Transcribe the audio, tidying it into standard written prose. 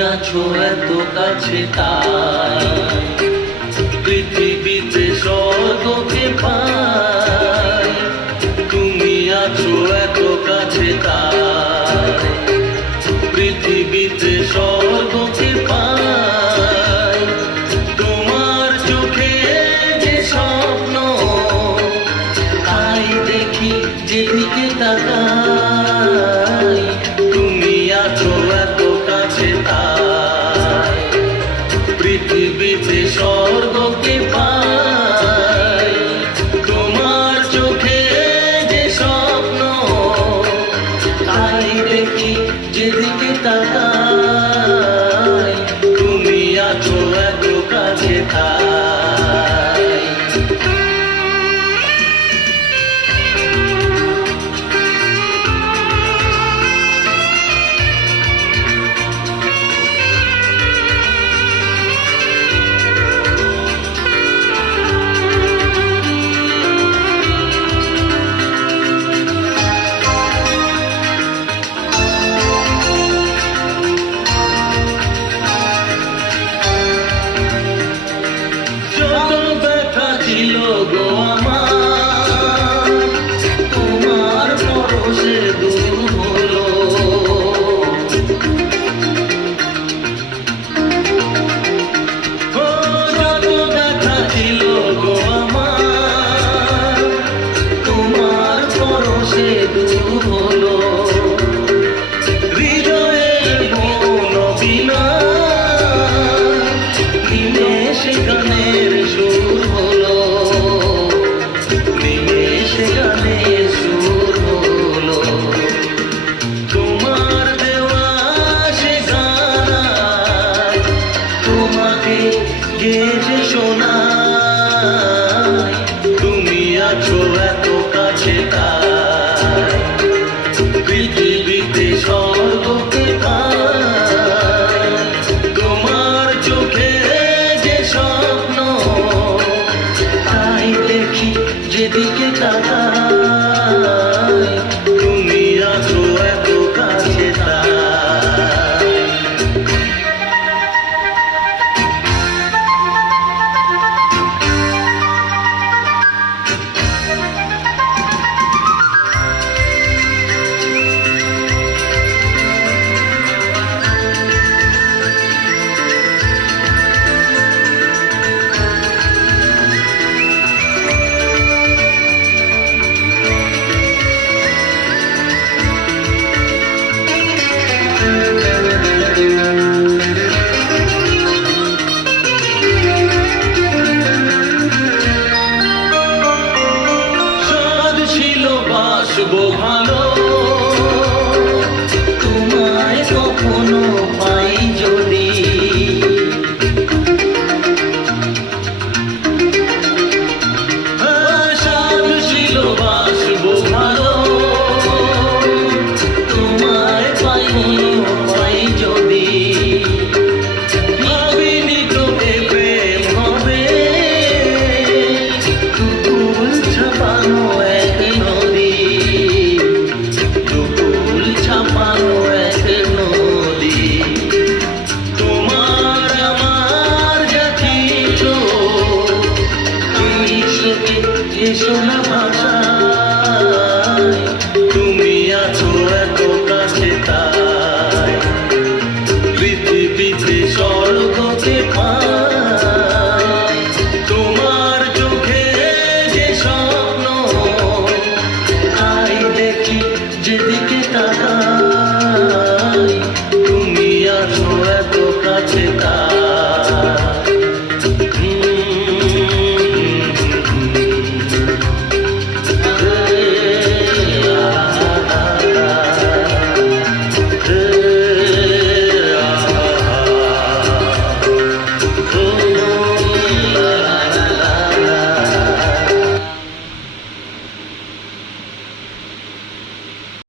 আছো এত কাছে তাই পৃথিবীতে স্বর্গকে পাই। তুমি আছো এত কাছে তাই পৃথিবীতে স্বর্গকে পাই। তোমার চোখে যে স্বপ্ন তাই দেখি যেদিকে তাকাই। তুমি আছো এত কাছে তাই পৃথিবীতে স্বর্গকে পাই। তোমার চোখে যে স্বপ্ন তাই দেখি যেদিকে তাকাই। তুমি আছো এত কাছে তাই। গো আমার তোমার পরশে দূর হলো। যত ব্যথা ছিল গো আমার তোমার পরশে দূর হলো। হৃদয়ের মন বিনা নিমেষে গানের সুর হলো। তোমার দেওয়া সে গান তোমাকে গেয়ে শোনাই। তুমি আছো এত কাছে তাই পৃথিবীতে স্বর্গকে পাই। তোমার চোখে যে স্বপ্ন তাই দেখি যেদিকে তাকাই। তুমি আছো এত কাছে তাই। বাসবো ভালো